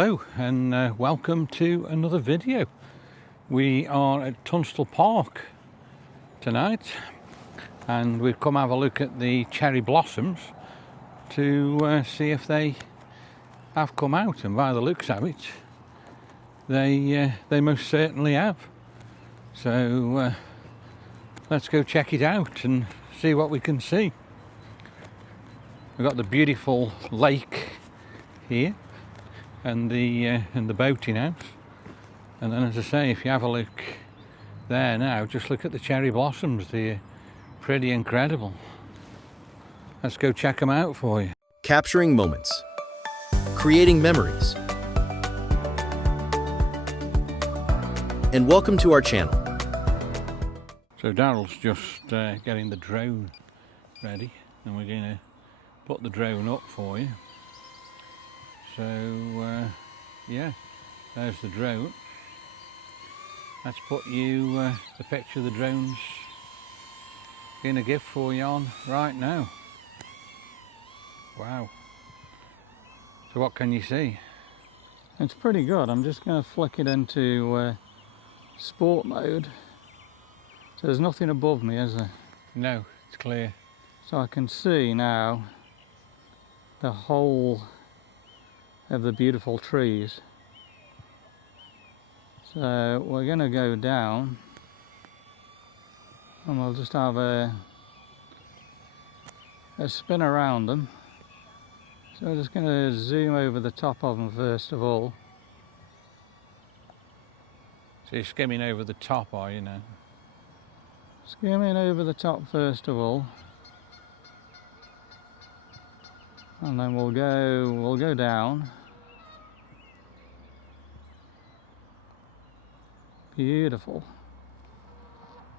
Hello and welcome to another video. We are at Tunstall Park tonight and we've come have a look at the cherry blossoms to see if they have come out, and by the looks of it they most certainly have. So let's go check it out and see what we can see. We've got the beautiful lake here and the boating house, and then, as I say, if you have a look there now, just look at the cherry blossoms. They're pretty incredible. Let's go check them out for you. Capturing moments, creating memories, and welcome to our channel. So Daryl's just getting the drone ready, and we're going to put the drone up for you. So yeah, there's the drone. Let's put you the picture the drone's going to give for you on right now. Wow. So what can you see? It's pretty good. I'm just going to flick it into sport mode. So there's nothing above me, is there? No, it's clear. So I can see now the whole of the beautiful trees. So we're going to go down and we'll just have a spin around them. So we're just going to zoom over the top of them first of all. So you're skimming over the top, are you now? Skimming over the top first of all, and then we'll go down. Beautiful,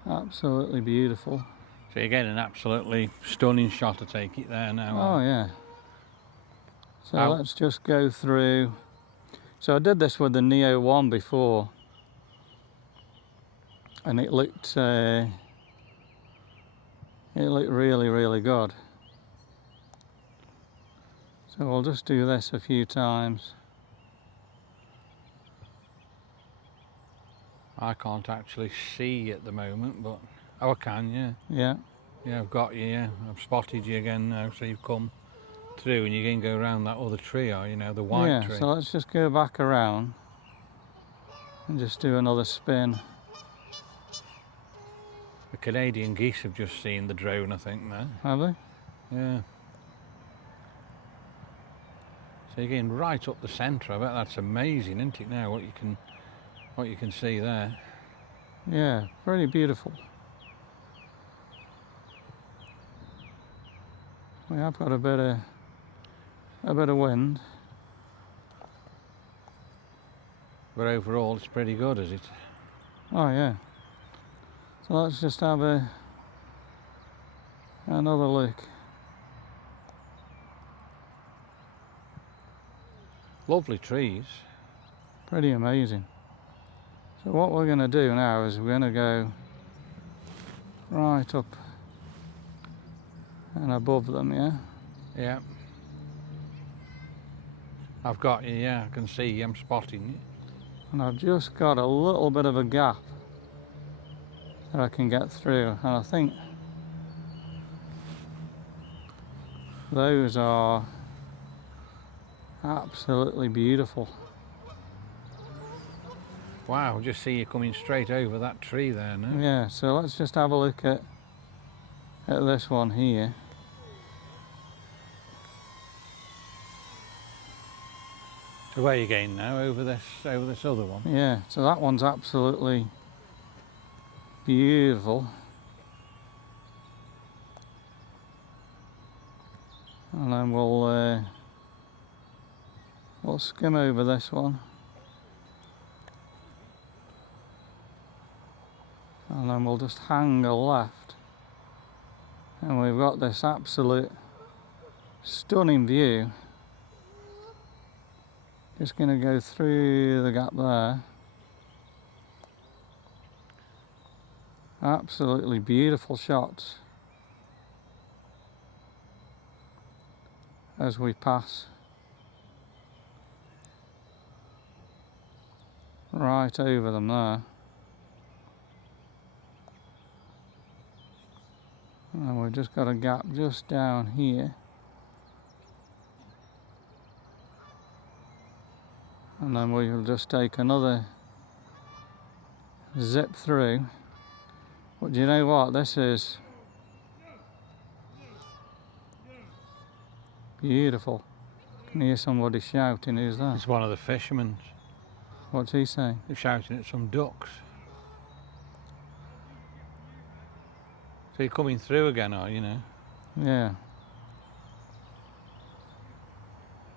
absolutely beautiful. So you get an absolutely stunning shot, I take it there now. Oh yeah. So let's just go through. So I did this with the Neo 1 before, and it looked really good. So we'll just do this a few times. I can't actually see at the moment, but oh, I can, yeah. Yeah. Yeah, I've got you, yeah. I've spotted you again now, so you've come through and you're going to go around that other tree, are you now, the white tree? Yeah, so let's just go back around and just do another spin. The Canadian geese have just seen the drone, I think, now. Have they? Yeah. So you're getting right up the centre. I bet that's amazing, isn't it, now, what you can see there. Yeah, pretty beautiful. We have got a bit of wind, but overall it's pretty good, is it? Oh yeah. So let's just have another look. Lovely trees. Pretty amazing. So what we're going to do now is we're going to go right up and above them, yeah? Yeah. I've got you, yeah, I can see you, I'm spotting you. And I've just got a little bit of a gap that I can get through, and I think those are absolutely beautiful. Wow, just see you coming straight over that tree there now. Yeah, so let's just have a look at this one here. So where are you going now? Over this other one? Yeah, so that one's absolutely beautiful. And then we'll skim over this one. And then we'll just hang a left, and we've got this absolute stunning view. Just going to go through the gap there. Absolutely beautiful shots as we pass right over them there. And we've just got a gap just down here. And then we'll just take another zip through. But do you know what? This is beautiful. I can hear somebody shouting. Who's that? It's one of the fishermen. What's he saying? They're shouting at some ducks. So you're coming through again, are you now? Yeah.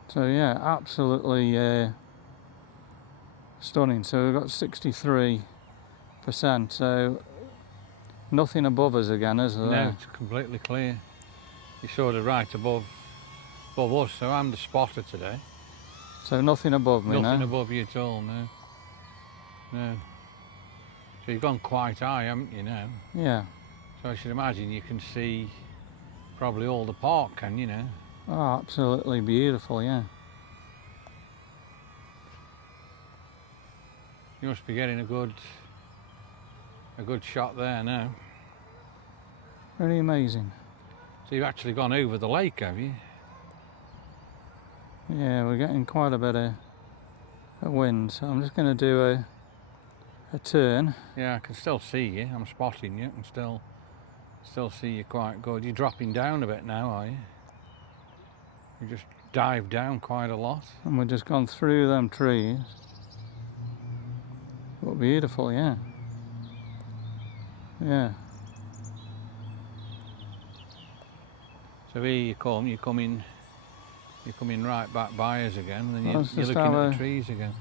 So yeah, absolutely stunning. So we've got 63%. So nothing above us again, is there? No, it's completely clear. You're sort of right above us. So I'm the spotter today. So nothing above me, Nothing no? above you at all, no. No. So you've gone quite high, haven't you now? Yeah. So I should imagine you can see probably all the park, can you now? Oh, absolutely beautiful, yeah. You must be getting a good shot there now. Very amazing. So you've actually gone over the lake, have you? Yeah, we're getting quite a bit of wind, so I'm just going to do a turn. Yeah, I can still see you. I'm spotting you. I can still see you quite good. You're dropping down a bit now, are you? You just dived down quite a lot. And we've just gone through them trees. But beautiful, yeah. Yeah. So here you come. You're coming right back by us again, and then you're Let's just looking at have the trees again.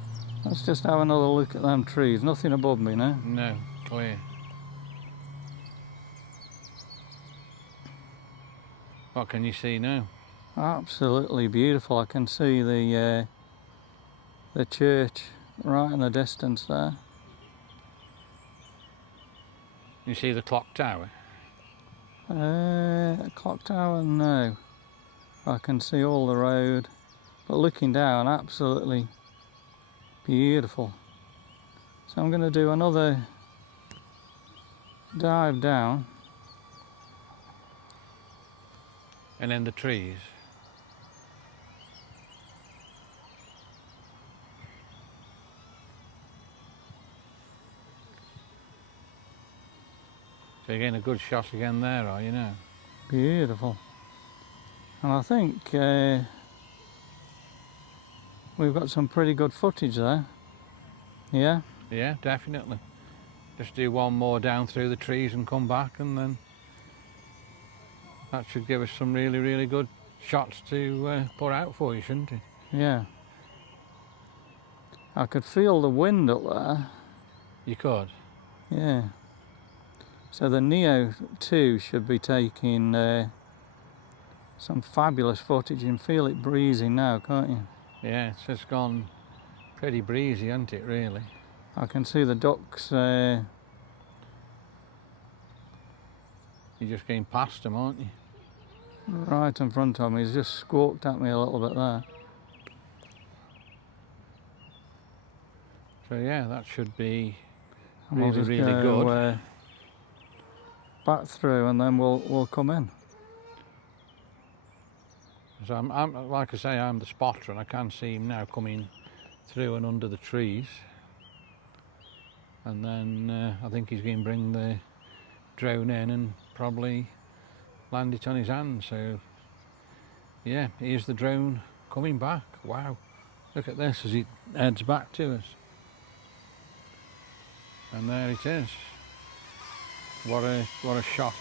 Let's just have another look at them trees. Nothing above me now. No, clear. What can you see now? Absolutely beautiful. I can see the church right in the distance there. You see the clock tower? Clock tower, no. I can see all the road, but looking down, absolutely beautiful. So I'm going to do another dive down. And then the trees. So you're getting a good shot again there, are you now? Beautiful. And I think we've got some pretty good footage there. Yeah? Yeah, definitely. Just do one more down through the trees and come back, and then that should give us some really, really good shots to put out for you, shouldn't it? Yeah. I could feel the wind up there. You could. Yeah. So the Neo 2 should be taking some fabulous footage. You can feel it breezing now, can't you? Yeah, it's just gone pretty breezy, hasn't it, really? I can see the ducks. You're just getting past them, aren't you? Right in front of me. He's just squawked at me a little bit there. So yeah, that should be And we'll really, just really go, good. Back through, and then we'll come in. So I'm like I say, I'm the spotter, and I can see him now coming through and under the trees. And then I think he's going to bring the drone in and probably land it on his hand. So yeah, here's the drone coming back. Wow, look at this as it heads back to us. And there it is. What a shot.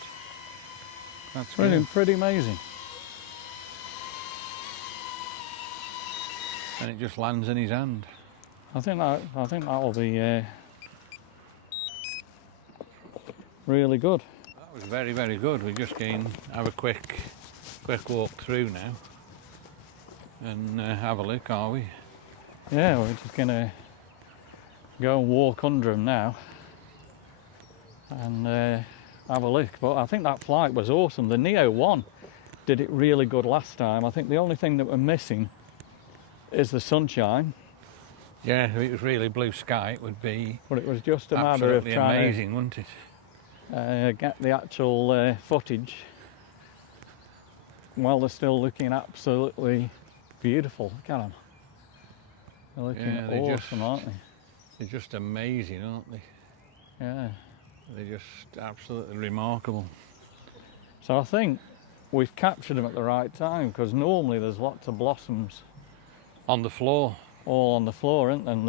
That's Pretty amazing. And it just lands in his hand. I think that'll be really good. That was very, very good. We're just going to have a quick walk through now and have a look, are we? Yeah, we're just gonna go and walk under them now and have a look. But I think that flight was awesome. The Neo 1 did it really good last time. I think the only thing that we're missing is the sunshine. Yeah, if it was really blue sky, it would be But it was just a matter of absolutely trying amazing, wouldn't it? to get the actual footage while they're still looking absolutely beautiful. Look at them. They're looking Yeah, they're awesome, aren't they? They're just amazing, aren't they? Yeah. They're just absolutely remarkable. So I think we've captured them at the right time, because normally there's lots of blossoms On the floor. all on the floor, isn't there? And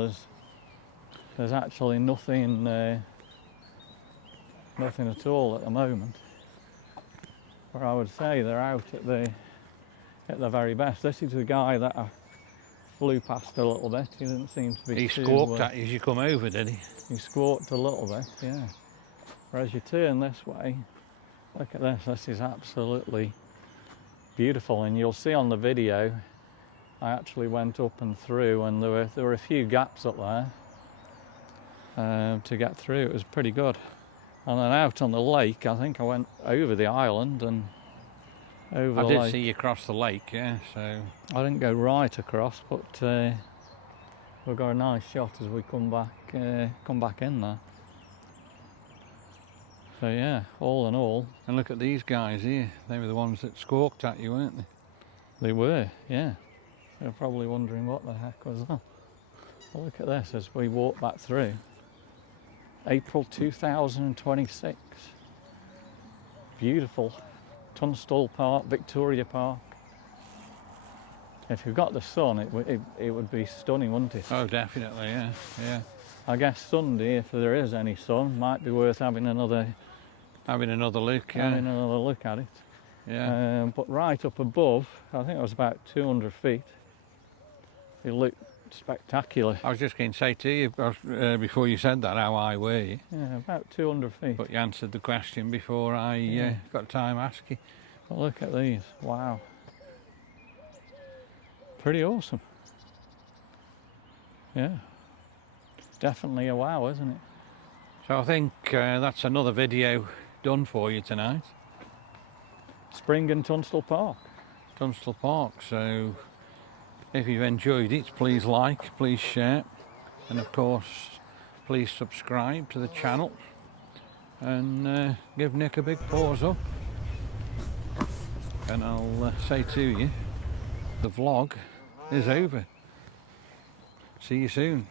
there's actually nothing nothing at all at the moment. But I would say they're out at the very best. This is the guy that I flew past a little bit. He didn't seem to be He too, squawked at you as you come over, did he? He squawked a little bit, yeah. Whereas you turn this way, look at this. This is absolutely beautiful, and you'll see on the video I actually went up and through, and there were a few gaps up there to get through. It was pretty good. And then out on the lake, I think I went over the island and over the lake. I did see you cross the lake, yeah, so... I didn't go right across, but we've got a nice shot as we come back in there. So yeah, all in all. And look at these guys here. They were the ones that squawked at you, weren't they? They were, yeah. They're probably wondering what the heck was that. Well, look at this as we walk back through. April 2026. Beautiful. Tunstall Park, Victoria Park. If you've got the sun, it would be stunning, wouldn't it? Oh, definitely, yeah, yeah. I guess Sunday, if there is any sun, might be worth having another look, yeah. having another look at it. Yeah. But right up above, I think it was about 200 feet. It looked spectacular. I was just going to say to you before you said that, how high were you? Yeah, about 200 feet. But you answered the question before I got time asking. But look at these, wow. Pretty awesome. Yeah, definitely a wow, isn't it? So I think that's another video done for you tonight. Spring in Tunstall Park. Tunstall Park, so if you've enjoyed it, please like, please share, and of course please subscribe to the channel and give Nick a big paws up. And I'll say to you, the vlog is over. See you soon.